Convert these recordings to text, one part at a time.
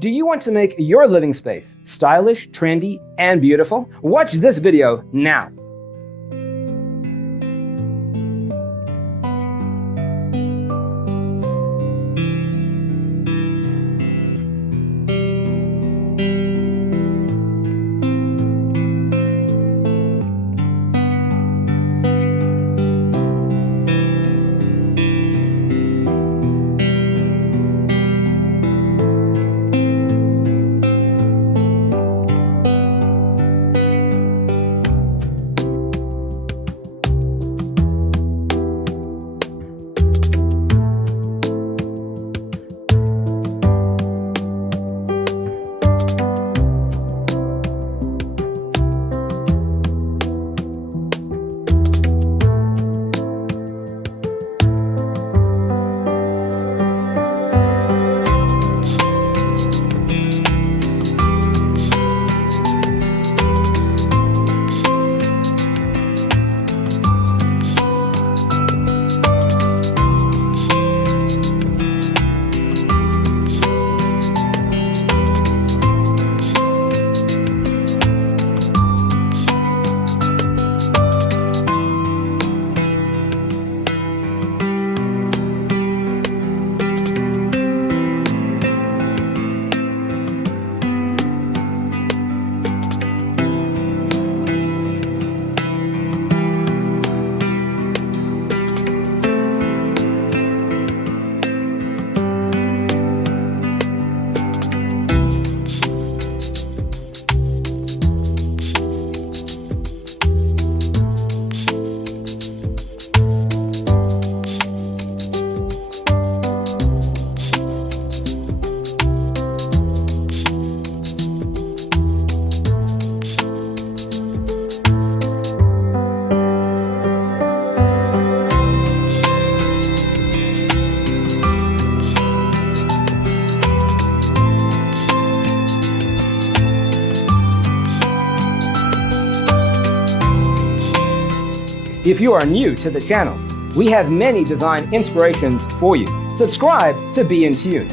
Do you want to make your living space stylish, trendy, and beautiful? Watch this video now. If you are new to the channel, we have many design inspirations for you. Subscribe to be in tune.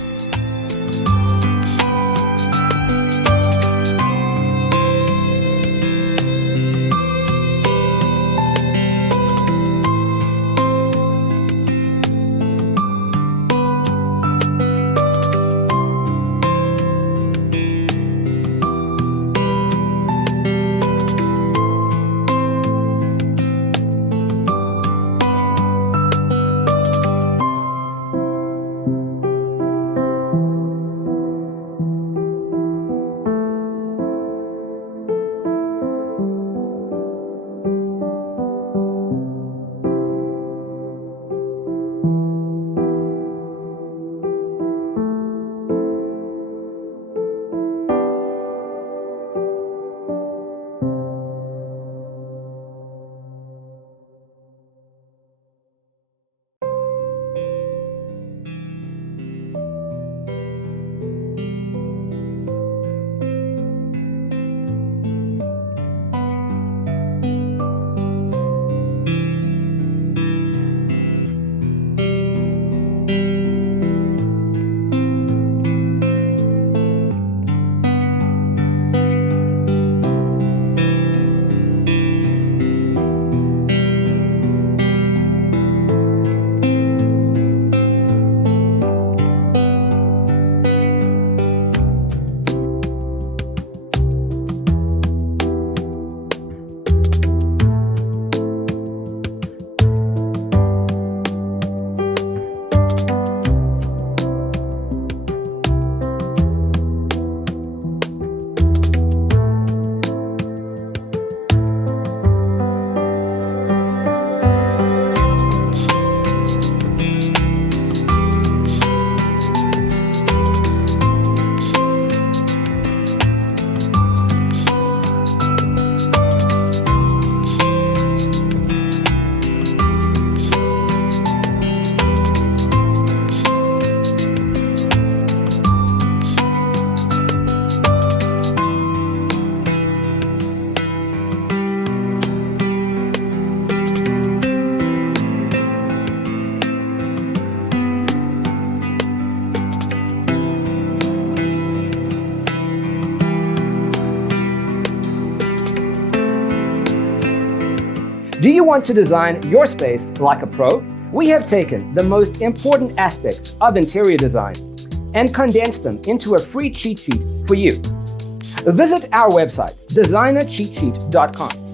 Do you want to design your space like a pro? We have taken the most important aspects of interior design and condensed them into a free cheat sheet for you. Visit our website, designercheatsheet.com.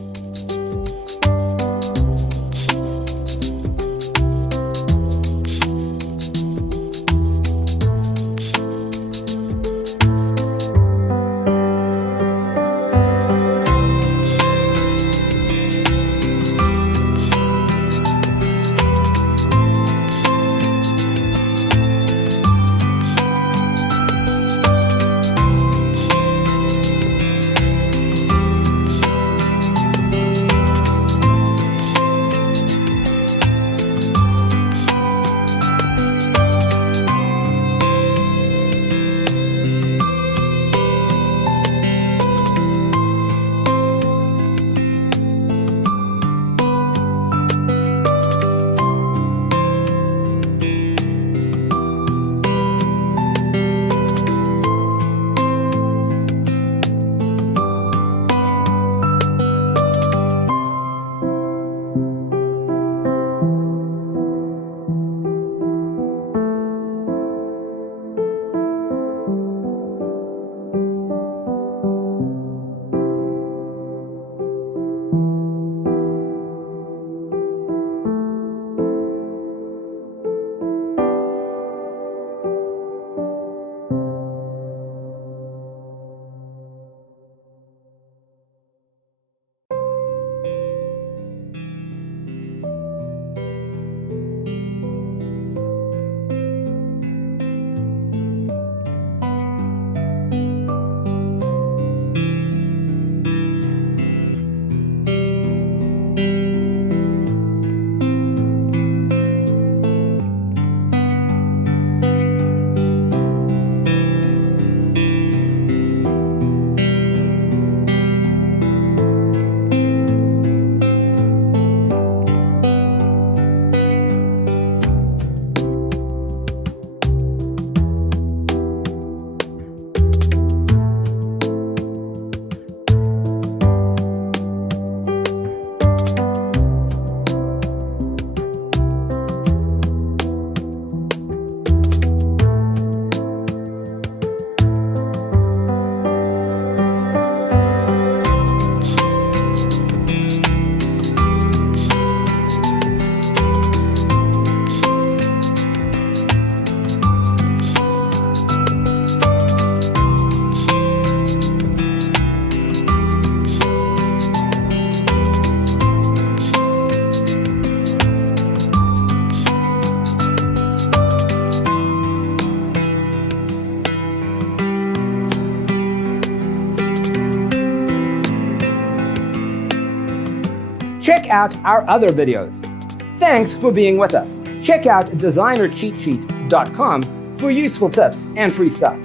Check out our other videos. Thanks for being with us. Check out designercheatsheet.com for useful tips and free stuff.